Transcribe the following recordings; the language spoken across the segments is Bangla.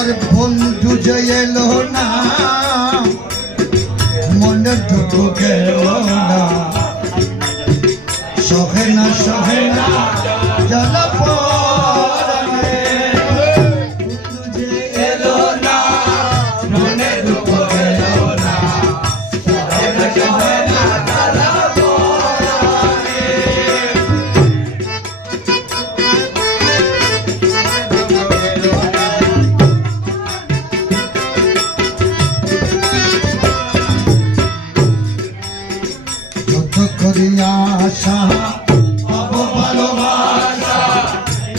আমার বন্ধু যে এলো না, মনের দুঃখ গেল না, সহে না জ্বালা পরাণে। বন্ধু যে এলো না, মনের দুঃখ গেল না, সহে না জ্বালা পরাণে। করিয়া আশা পাবো ভালোবাসা,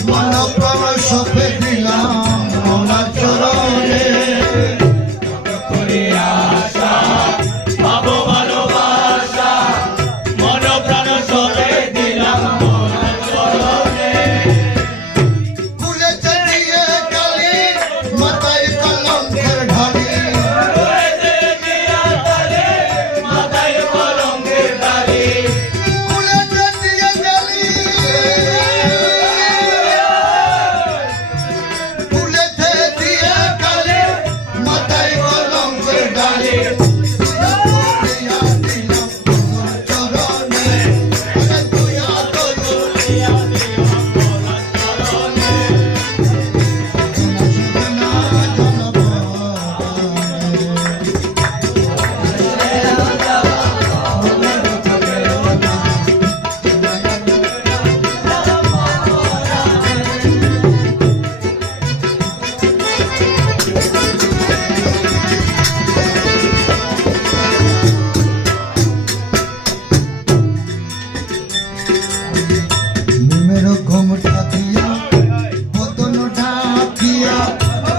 মন প্রাণ সপে দিলাম মনার চরণে। করিয়া আশা পাবো ভালোবাসা, মন প্রাণ সপে দিলাম মনার চরণে। ভুলেছে দিয়ে কালি মাথায় কলঙ্কের ঢালি,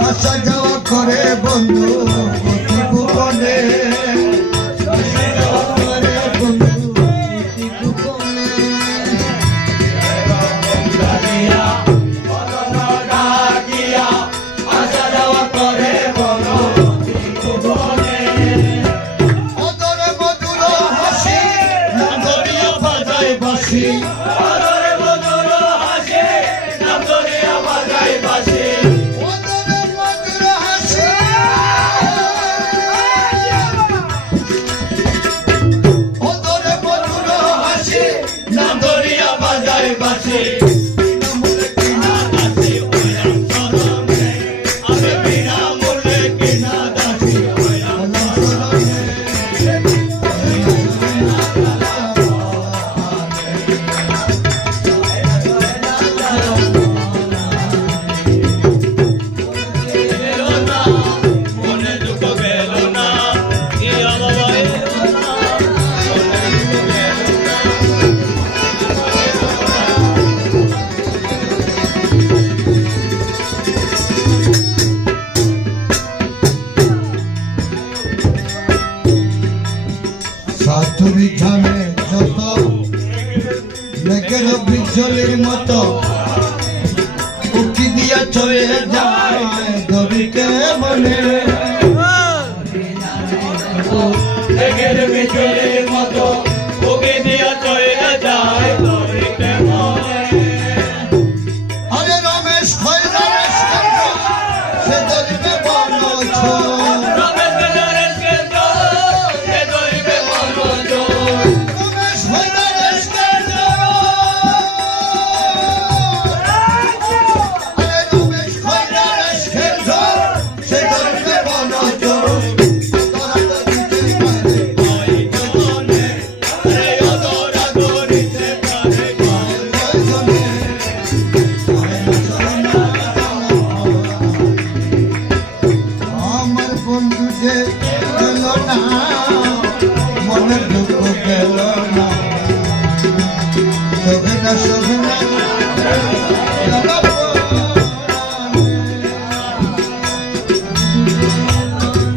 আসা যাওয়া করে বন্ধু প্রতি ভুবনে, অদরে মধুর হাসি নাম ধরিয়া বাজায় বাঁশি, অদরে মধুর হাসি নাম ধরিয়া বাজায় বাঁশি। সাতুরি ধানে যত মেঘের বিজলির মতো উকি দিয়া চলে যায় ধরিতে মনে, মেঘের বিজলির মতো উকি দিয়া চলে যায় ধরিতে মনে। আরে রমেশ সে ধরিবে বনছ, বন্ধু যে গেল না, মনের দুঃখ গেল না,